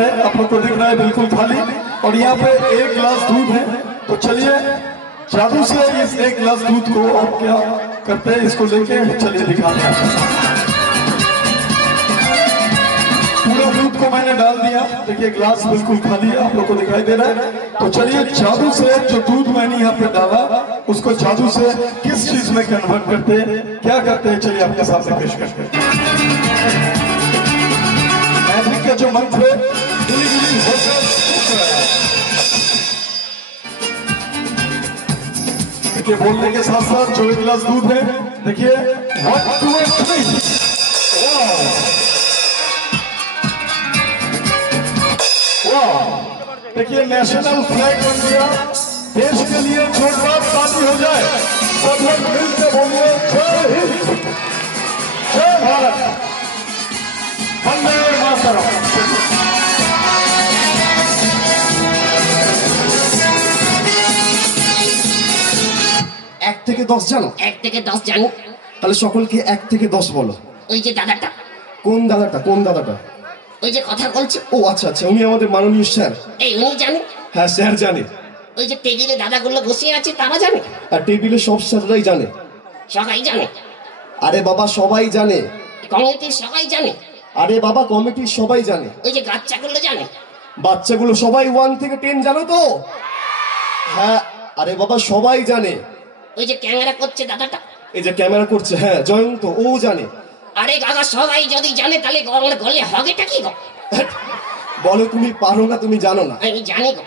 है, आप लोग को दिख रहा है बिल्कुल खाली, और यहाँ पे 1 गिलास दूध है। तो चलिए जादू से इस 1 गिलास दूध को आप क्या करते हैं, इसको लेके चलिए दिखाते हैं। पूरा दूध को मैंने डाल दिया, देखिए गिलास बिल्कुल खाली है, आप लोग को दिखाई दे रहा है। तो चलिए जादू से जो दूध मैंने यहाँ पे डाला उसको जादू से किस चीज में कन्वर्ट करते हैं, क्या करते हैं, चलिए आपके सामने पेश करते हैं। मैजिक का जो मंत्र है देखिए, बोलने के साथ साथ जो 1 गिलास दूध है, देखिए 1 2 3 देखिए नेशनल फ्लैग बन गया। देश के लिए जोरदार ताली हो जाए, सब लोग मिलकर बोलिए जय हिंद, जय भारत, वंदे मातरम। এক থেকে 10 জানো? 1 থেকে 10 জানো? তাহলে সকলকে 1 থেকে 10 বলো। ওই যে দাদাটা, কোন দাদাটা? কোন দাদাটা? ওই যে কথা বলছে। ও আচ্ছা আচ্ছা, উনি আমাদের মাননীয় স্যার। এই উনি জানে? হ্যাঁ স্যার জানে। ওই যে টেবিলে দাদাগুলো বসে আছে তারা জানে? আর টেবিলে সব স্যাররাই জানে। সবাই জানে? আরে বাবা সবাই জানে। কমিটির সবাই জানে? আরে বাবা কমিটির সবাই জানে। ওই যে বাচ্চাগুলো জানে? বাচ্চাগুলো সবাই 1 থেকে 10 জানো তো? হ্যাঁ আরে বাবা সবাই জানে। ওই যে ক্যামেরা করছে দাদাটা, এই যে ক্যামেরা করছে, হ্যাঁ জয়ন্ত, ও জানে। আরে দাদা সবাই যদি জানে তাহলে গলে হবেটা কি গো? বলো তুমি পারো না, তুমি জানো না। আমি জানি গো।